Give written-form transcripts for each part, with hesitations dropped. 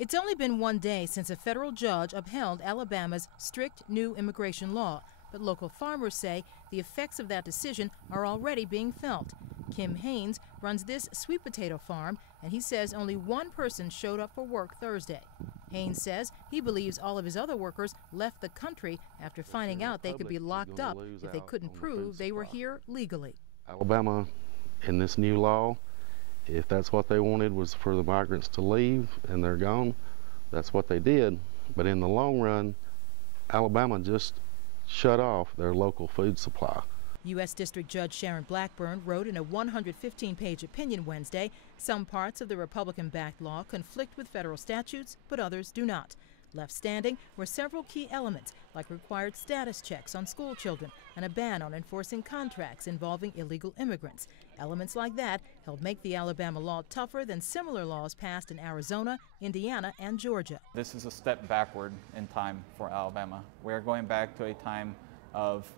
It's only been one day since a federal judge upheld Alabama's strict new immigration law, but local farmers say the effects of that decision are already being felt. Kim HAYNES runs this sweet potato farm, and he says only one person showed up for work Thursday. HAYNES says he believes all of his other workers left the country after finding out they could be locked up if they couldn't prove they were here legally. Alabama, in this new law, if that's what they wanted was for the migrants to leave and they're gone, that's what they did. But in the long run, Alabama just shut off their local food supply. U.S. District Judge Sharon Blackburn wrote in a 115-page opinion Wednesday, some parts of the Republican-backed law conflict with federal statutes, but others do not. Left standing were several key elements, like required status checks on school children and a ban on enforcing contracts involving illegal immigrants. Elements like that help make the Alabama law tougher than similar laws passed in Arizona, Indiana, and Georgia. This is a step backward in time for Alabama. We're going back to a time of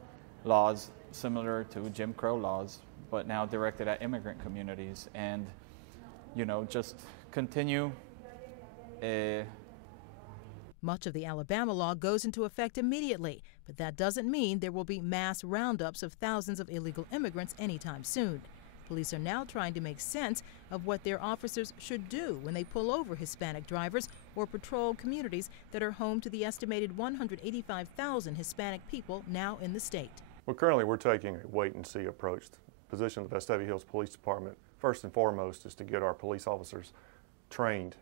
laws similar to Jim Crow laws, but now directed at immigrant communities, and, just continue Much of the Alabama law goes into effect immediately, but that doesn't mean there will be mass roundups of thousands of illegal immigrants anytime soon. Police are now trying to make sense of what their officers should do when they pull over Hispanic drivers or patrol communities that are home to the estimated 185,000 Hispanic people now in the state. Well, currently we're taking a wait-and-see approach. The position of the Vestavia Hills Police Department, first and foremost, is to get our police officers trained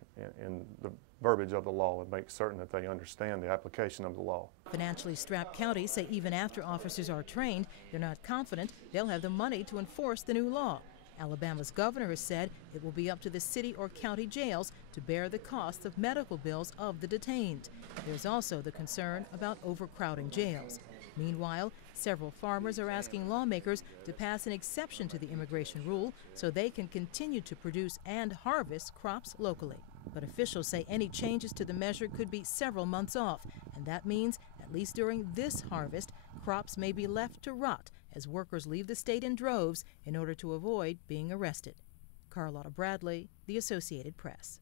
in the verbiage of the law and make certain that they understand the application of the law. Financially strapped counties say even after officers are trained, they're not confident they'll have the money to enforce the new law. Alabama's governor has said it will be up to the city or county jails to bear the costs of medical bills of the detained. There's also the concern about overcrowding jails. Meanwhile, several farmers are asking lawmakers to pass an exception to the immigration rule so they can continue to produce and harvest crops locally. But officials say any changes to the measure could be several months off, and that means, at least during this harvest, crops may be left to rot as workers leave the state in droves in order to avoid being arrested. Carlotta Bradley, The Associated Press.